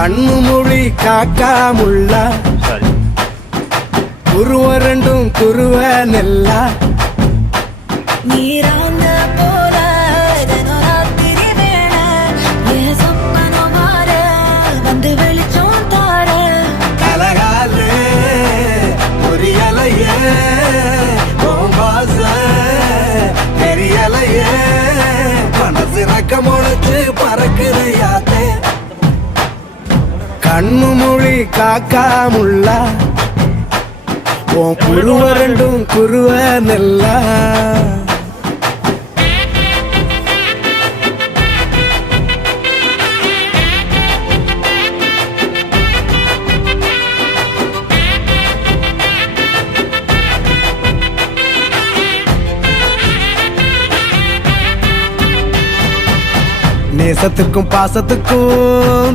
கண்ணு மொழி காக்காமுள்ள குருவரண்டும் குருவ நெல்லா நீராங்க போல ராத்திரி வேண என் சொப்பனோ மாற வந்து வெளிச்சம் தார கலகாலே புரியலையே பாச தெரியலையே மனசு ரக்க முளைச்சு பறக்குறையாத்தே கண்ணு மொழி காக்காமுள்ள உன் குருவ ரெண்டும் குருவ நெல்லா நேசத்துக்கும் பாசத்துக்கும்